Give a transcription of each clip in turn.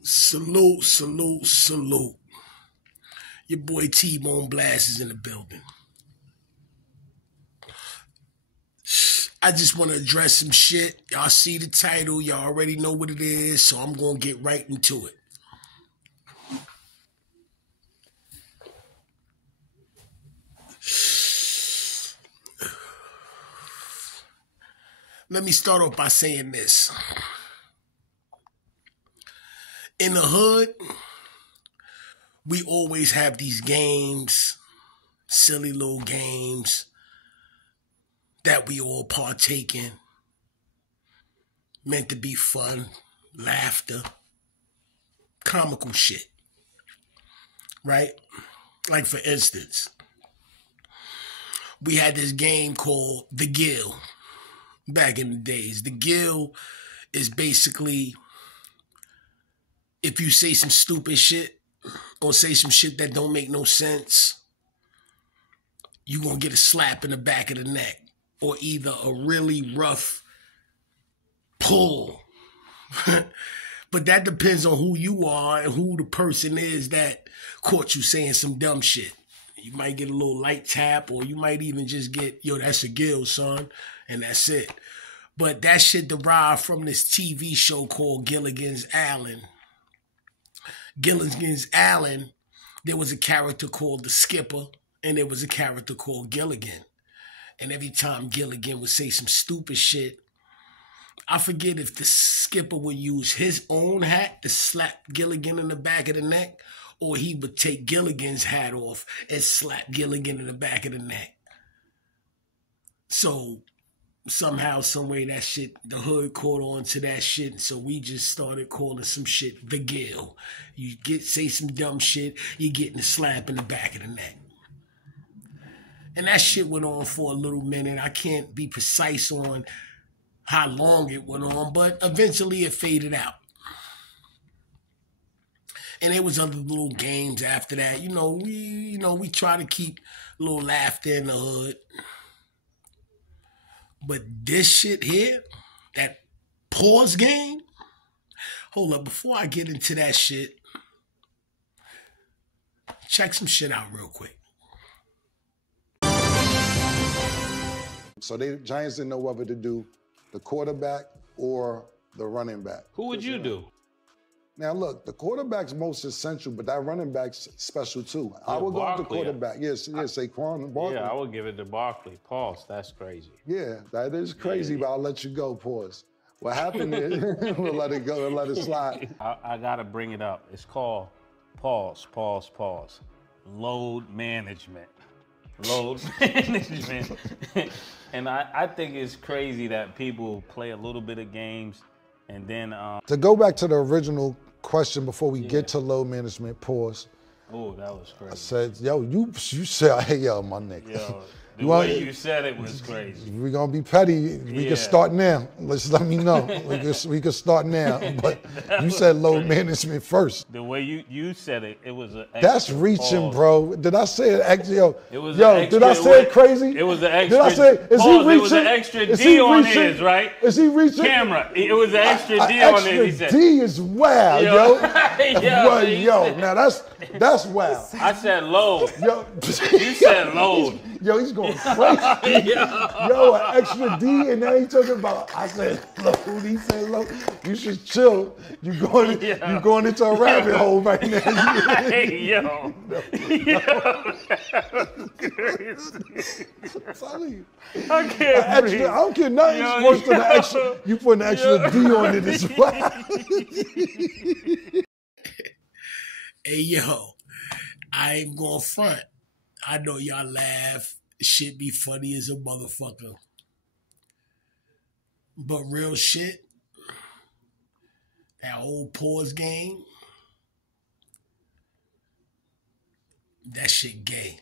Salute, salute, salute. Your boy T-Bone Blast is in the building. I just want to address some shit. Y'all see the title. Y'all already know what it is, so I'm going to get right into it. Let me start off by saying this. In the hood, we always have these games, silly little games that we all partake in. Meant to be fun, laughter, comical shit. Right? Like for instance, we had this game called The Gill back in the days. The Gill is basically if you say some stupid shit or say some shit that don't make no sense, you're going to get a slap in the back of the neck or either a really rough pull. But that depends on who you are and who the person is that caught you saying some dumb shit. You might get a little light tap or you might even just get, yo, that's a gill, son, and that's it. But that shit derived from this TV show called Gilligan's Island. Gilligan's Island, there was a character called the Skipper and there was a character called Gilligan. And every time Gilligan would say some stupid shit, I forget if the Skipper would use his own hat to slap Gilligan in the back of the neck, or he would take Gilligan's hat off and slap Gilligan in the back of the neck. So somehow, some way, that shit, the hood caught on to that shit, and so we just started calling some shit The Gill. You say some dumb shit, you're getting a slap in the back of the neck. And that shit went on for a little minute. I can't be precise on how long it went on, but eventually it faded out. And there was other little games after that. We try to keep a little laughter in the hood. But this shit here, that pause game, hold up, before I get into that shit, check some shit out real quick. So the Giants didn't know whether to do the quarterback or the running back. Who would you do? Now look, the quarterback's most essential, but that running back's special too. Yeah, I would go with the Barkley. quarterback. Yes, Saquon and Barkley. Yeah, I would give it to Barkley. Pause. That's crazy. Yeah, that is crazy, but I'll let you go. Pause. What happened is we'll let it go and let it slide. I gotta bring it up. It's called pause. Load management. Load management. And I think it's crazy that people play a little bit of games and then To go back to the original question before we get to load management, pause. Oh, that was crazy. I said, yo, you said, hey, yo, my nigga. Yo, the way you said it was crazy. We're gonna be petty. We can start now. Let me know. we can start now. But you said load management first. The way you said it, it was a. That's reaching, pause. bro. Did I say it extra? It was did I say it crazy? It was an extra. Did I say? Is pause, he reaching? It was an extra D on his, right? Is he reaching? Camera. It was an extra D on his. He said. D is wild, yo. Yo, now that's wild. I said load. Yo, You said load. Yo, he's going crazy. Yo, an extra D, and now he talking about. I said load. He said load. You should chill. You going into a rabbit hole right now. Hey, yo. I'm telling you. I can't breathe. I don't care nothing's worse than the extra. You put an extra D on it as well. Hey, yo, I ain't going front. I know y'all laugh. Shit be funny as a motherfucker. But real shit, that old pause game, that shit gay.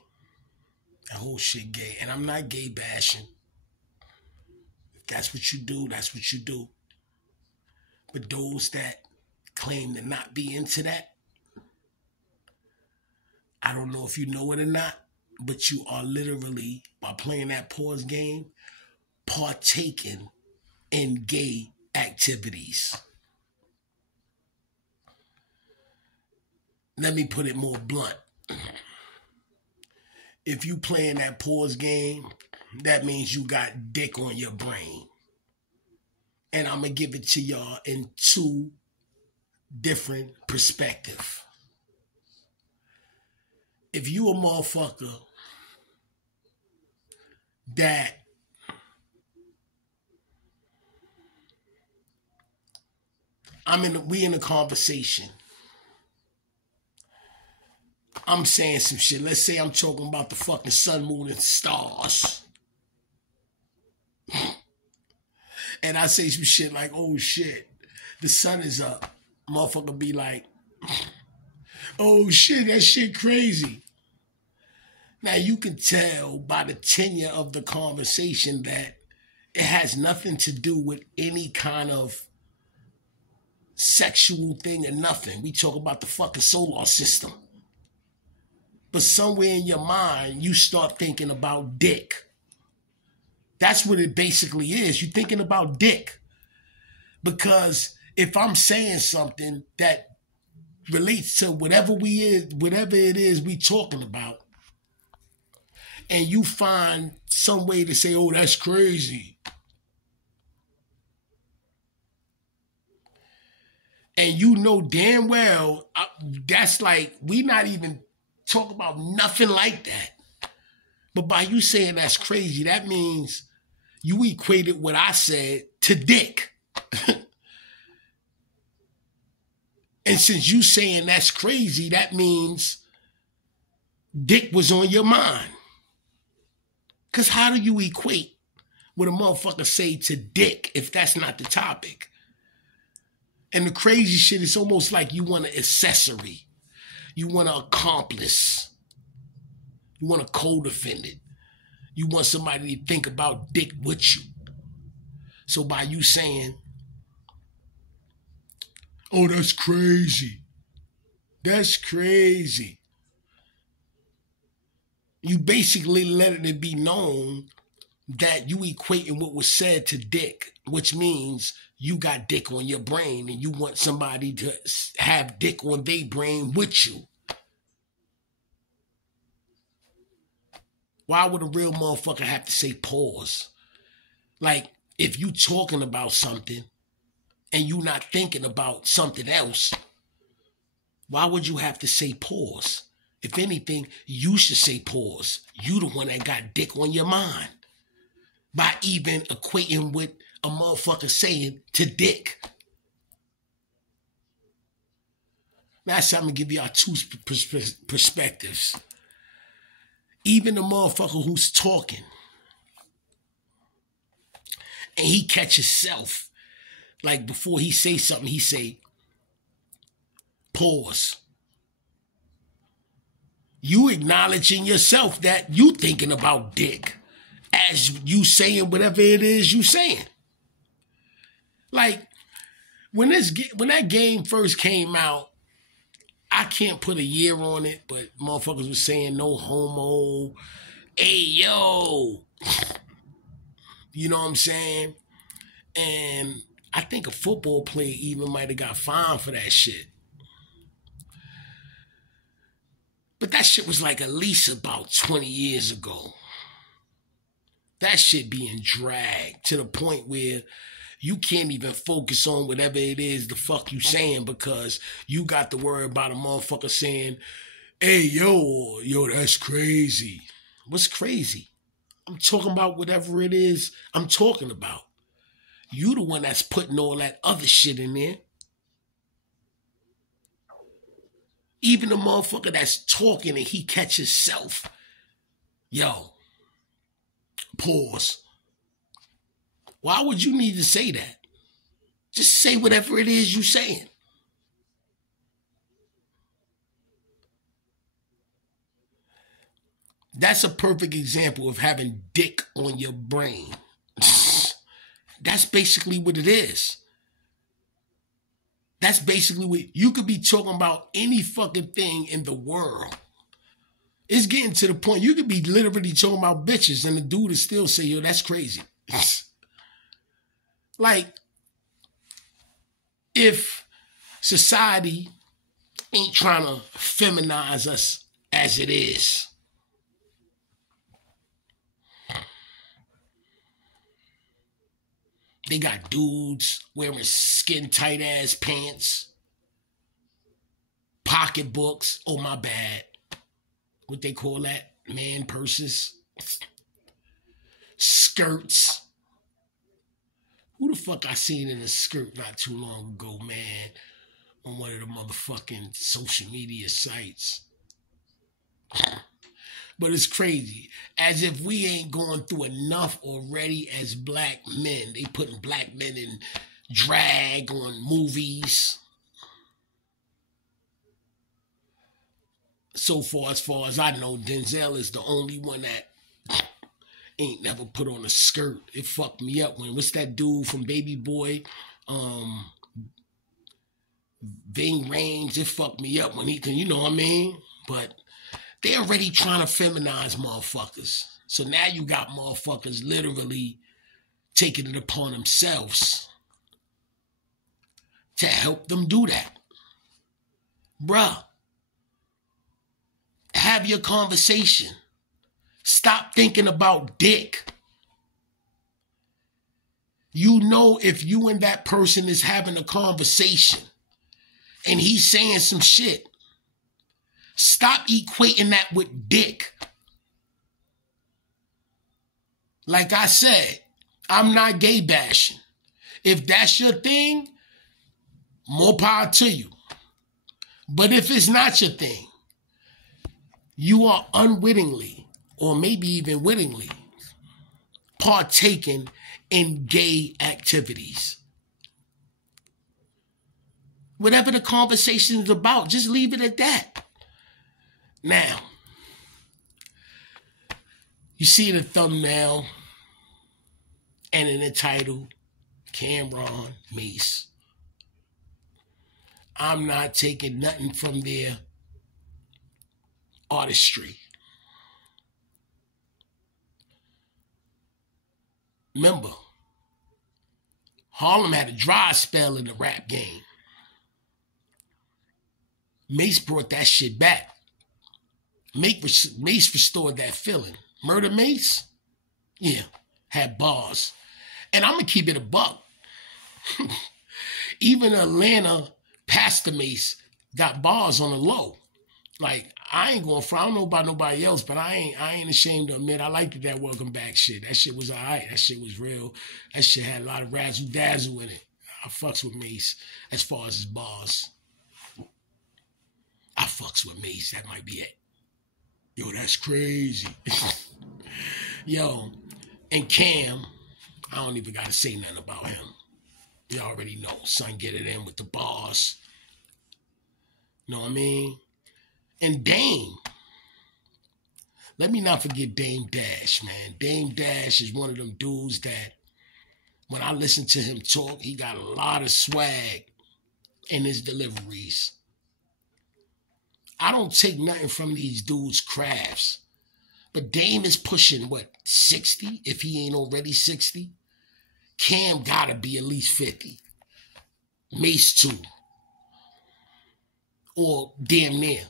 That whole shit gay. And I'm not gay bashing. If that's what you do, that's what you do. But those that claim to not be into that, I don't know if you know it or not, but you are literally, by playing that pause game, partaking in gay activities. let me put it more blunt. If you playing that pause game, that means you got dick on your brain. And I'm going to give it to y'all in two different perspectives. If you a motherfucker that we in a conversation. I'm saying some shit. Let's say I'm talking about the fucking sun, moon, and stars. And I say some shit like, oh shit, the sun is up. Motherfucker be like, oh shit, that shit crazy. Now you can tell by the tenure of the conversation that it has nothing to do with any kind of sexual thing or nothing. We talk about the fucking solar system. But somewhere in your mind, you start thinking about dick. That's what it basically is. You're thinking about dick. Because if I'm saying something that relates to whatever it is we talking about, and you find some way to say, oh, that's crazy. And you know damn well, that's like, we not even talk about nothing like that. But by you saying that's crazy, that means you equated what I said to dick. And since you saying that's crazy, that means dick was on your mind. Because how do you equate what a motherfucker say to dick if that's not the topic? And the crazy shit is almost like you want an accessory. You want an accomplice. You want a co-defendant. You want somebody to think about dick with you. So by you saying, oh, that's crazy. That's crazy. You basically letting it be known that you equating what was said to dick, which means you got dick on your brain and you want somebody to have dick on their brain with you. Why would a real motherfucker have to say pause? Like, if you talking about something and you not thinking about something else, why would you have to say pause? If anything, you should say pause. You the one that got dick on your mind. By even equating what a motherfucker saying to dick. Now, I'm going to give y'all two perspectives. Even the motherfucker who's talking and he catch himself, like before he say something, he say, pause. You acknowledging yourself that you thinking about dick as you saying whatever it is you saying. Like, when that game first came out, I can't put a year on it, but motherfuckers was saying no homo, ayooooo. You know what I'm saying? And I think a football player even might have got fined for that shit. But that shit was like at least about 20 years ago. That shit being dragged to the point where you can't even focus on whatever it is the fuck you saying because you got to worry about a motherfucker saying, hey, yo, that's crazy. What's crazy? I'm talking about whatever it is I'm talking about. You the one that's putting all that other shit in there. Even the motherfucker that's talking and he catches himself. Yo, pause. Why would you need to say that? Just say whatever it is you're saying. That's a perfect example of having dick on your brain. That's basically what it is. That's basically what you could be talking about any fucking thing in the world. It's getting to the point you could be literally talking about bitches and the dude is still say, yo, that's crazy. Like, if society ain't trying to feminize us as it is. They got dudes wearing skin-tight ass pants, pocketbooks. Oh, my bad. What they call that? Man purses. Skirts. Who the fuck I seen in a skirt not too long ago, man? On one of the motherfucking social media sites. But it's crazy. As if we ain't going through enough already as black men. They putting black men in drag on movies. So far as I know, Denzel is the only one that ain't never put on a skirt. It fucked me up when, what's that dude from Baby Boy? Ving Rhames, it fucked me up when he can, you know what I mean? But they already trying to feminize motherfuckers. So now you got motherfuckers literally taking it upon themselves to help them do that. Bruh, have your conversation. Stop thinking about dick. You know if you and that person is having a conversation and he's saying some shit, stop equating that with dick. Like I said, I'm not gay bashing. If that's your thing, more power to you. But if it's not your thing, you are unwittingly, or maybe even wittingly, partaking in gay activities. Whatever the conversation is about, just leave it at that. Now, you see the thumbnail and in the title, Cameron Mace. I'm not taking nothing from their artistry. Remember, Harlem had a dry spell in the rap game. Mace brought that shit back. Mace restored that feeling. Murder Mace? Yeah, had bars. And I'm going to keep it a buck. Even Atlanta Pastor Mace got bars on the low. Like, I ain't going for, I don't know about nobody else, but I ain't ashamed to admit I liked that Welcome Back shit. That shit was all right. That shit was real. That shit had a lot of razzle dazzle in it. I fucks with Mace as far as his bars. I fucks with Mace. That might be it. Yo, that's crazy. Yo, and Cam, I don't even got to say nothing about him. You already know. Son get it in with the bars. Know what I mean? And Dame. Let me not forget Dame Dash, man. Dame Dash is one of them dudes that when I listen to him talk, he got a lot of swag in his deliveries. I don't take nothing from these dudes' crafts. But Dame is pushing, what, 60? If he ain't already 60? Cam gotta be at least 50. Mace too. Or damn near.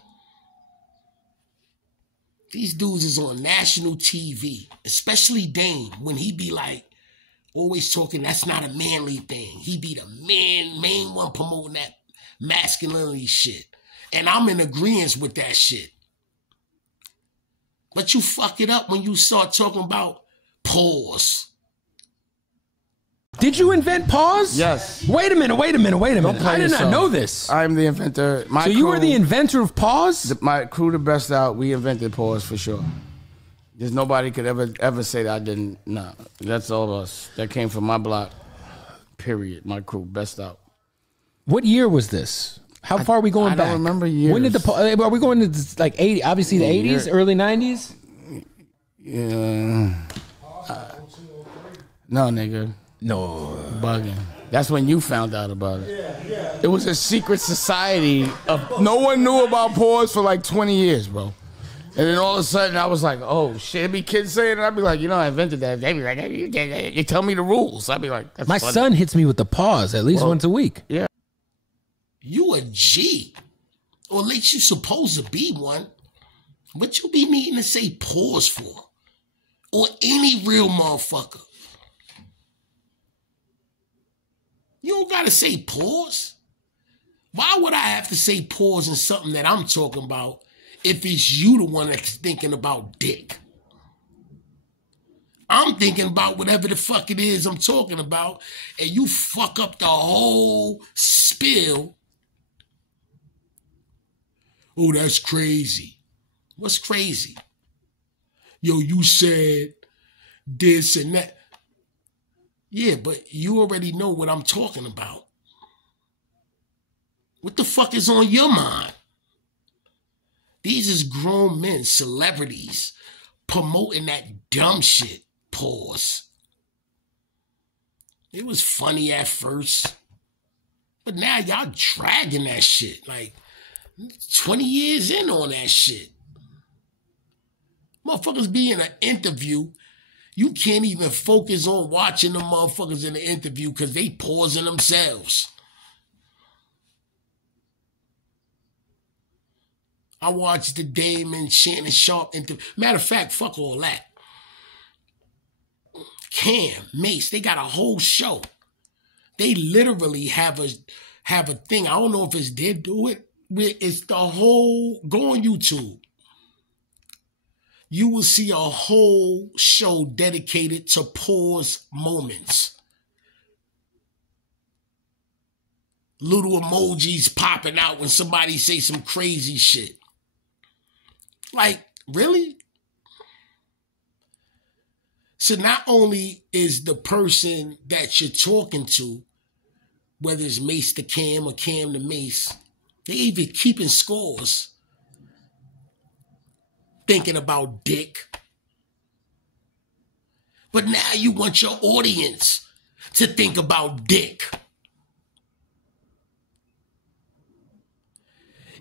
These dudes is on national TV, especially Dame, when he be like, always talking, that's not a manly thing. He be the main one promoting that masculinity shit. And I'm in agreement with that shit. But you fuck it up when you start talking about pause. Did you invent pause? Yes. Wait a minute. I did not know this. I'm the inventor. So you were the inventor of pause? My crew, the best out, we invented pause for sure. There's nobody could ever say that I didn't. No, that's all of us. That came from my block, period. My crew, best out. What year was this? How far are we going back? I don't remember years. When did are we going to like 80, obviously the 80s, early 90s? Yeah. No, nigga. No. Bugging. That's when you found out about it. Yeah. It was a secret society of no one knew about pause for like 20 years, bro. And then all of a sudden I was like, oh shit, it'd be kids saying it. I'd be like, you know, I invented that. They'd be like, hey, you tell me the rules. I'd be like, that's My funny. son hits me with the pause at least once a week. Yeah. You a G. Or at least you supposed to be one. What you be needing to say pause for? Or any real motherfucker. You don't gotta say pause. Why would I have to say pause in something that I'm talking about if it's you the one that's thinking about dick? I'm thinking about whatever the fuck it is I'm talking about, and you fuck up the whole spill. Oh, that's crazy. What's crazy? Yo, you said this and that. Yeah, but you already know what I'm talking about. What the fuck is on your mind? These is grown men, celebrities, promoting that dumb shit. Pause. It was funny at first, but now y'all dragging that shit. Like 20 years in on that shit. Motherfuckers be in an interview. You can't even focus on watching the motherfuckers in the interview because they pausing themselves. I watched the Damon Shannon Sharp interview. Matter of fact, fuck all that. Cam, Mace, they got a whole show. They literally have a thing. I don't know if it's they do it. It's the whole, go on YouTube. You will see a whole show dedicated to pause moments. Little emojis popping out when somebody say some crazy shit. Like, really? So not only is the person that you're talking to, whether it's Mace to Cam or Cam to Mace, they even keeping scores, thinking about dick. But now you want your audience to think about dick.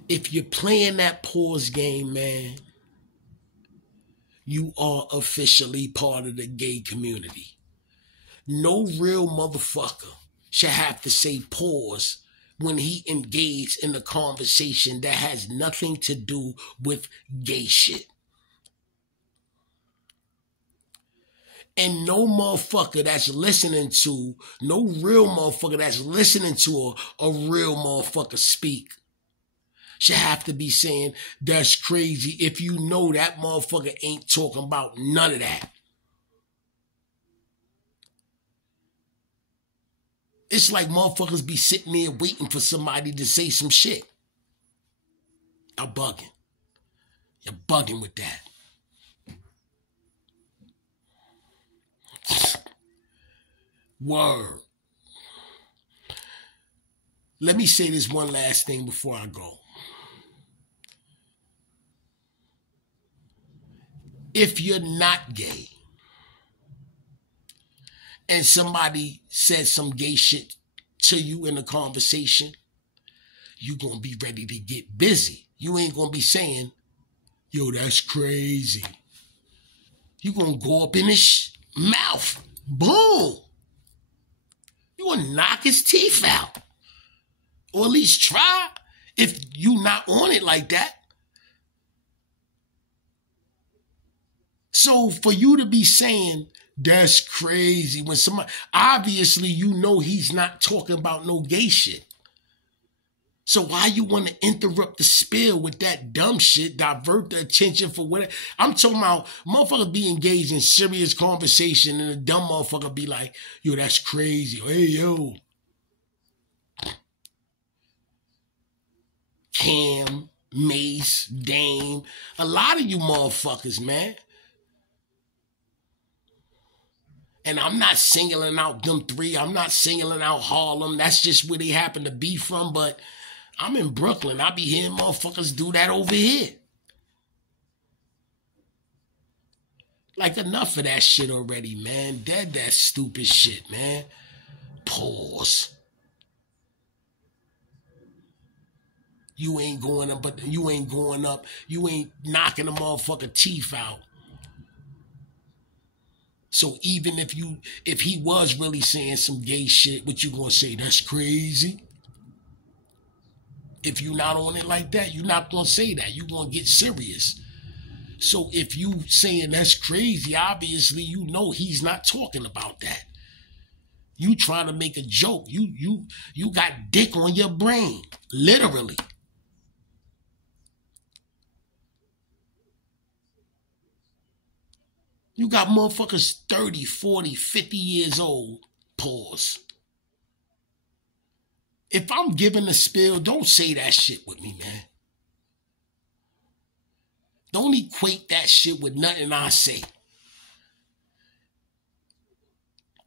If you're playing that pause game, man, you are officially part of the gay community. No real motherfucker should have to say pause when he engaged in a conversation that has nothing to do with gay shit. And no motherfucker that's listening to, no real motherfucker that's listening to a real motherfucker speak should have to be saying, that's crazy, if you know that motherfucker ain't talking about none of that. It's like motherfuckers be sitting there waiting for somebody to say some shit. Y'all bugging. You're bugging with that. Word. Let me say this one last thing before I go. If you're not gay and somebody says some gay shit to you in a conversation, you're going to be ready to get busy. You ain't going to be saying, yo, that's crazy. You're going to go up in his mouth. Boom. You're going to knock his teeth out. Or at least try if you not on it like that. So for you to be saying, that's crazy, when somebody, obviously you know he's not talking about no gay shit. So why you want to interrupt the spill with that dumb shit, divert the attention for whatever? I'm talking about motherfuckers be engaged in serious conversation and a dumb motherfucker be like, yo, that's crazy. Hey, yo. Cam, Mace, Dame, a lot of you motherfuckers, man. And I'm not singling out them three. I'm not singling out Harlem. That's just where they happen to be from. But I'm in Brooklyn. I be hearing motherfuckers do that over here. Like, enough of that shit already, man. Dead that stupid shit, man. Pause. You ain't going up, but you ain't going up. You ain't knocking a motherfucker teeth out. So even if he was really saying some gay shit, what you gonna say? That's crazy? If you're not on it like that, you're not going to say that. You're going to get serious. So if you saying that's crazy, obviously you know he's not talking about that. You trying to make a joke. You got dick on your brain. Literally. You got motherfuckers 30, 40, 50 years old. Pause. If I'm giving a spill, don't say that shit with me, man. Don't equate that shit with nothing I say.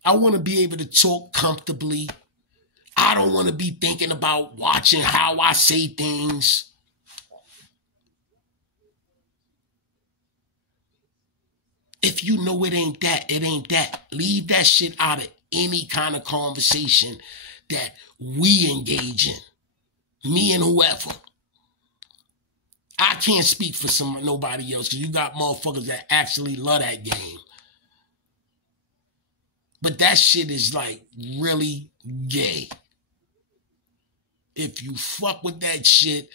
I want to be able to talk comfortably. I don't want to be thinking about watching how I say things. If you know it ain't that, it ain't that. Leave that shit out of any kind of conversation that we engage in. Me and whoever. I can't speak for nobody else because you got motherfuckers that actually love that game. But that shit is like really gay. If you fuck with that shit,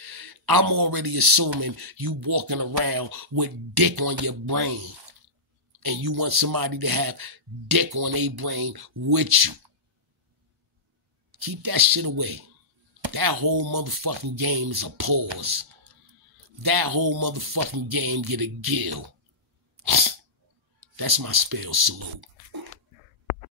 I'm already assuming you walking around with dick on your brain. And you want somebody to have dick on their brain with you. Keep that shit away. That whole motherfucking game is a pause. That whole motherfucking game get a gill. That's my spell. Salute.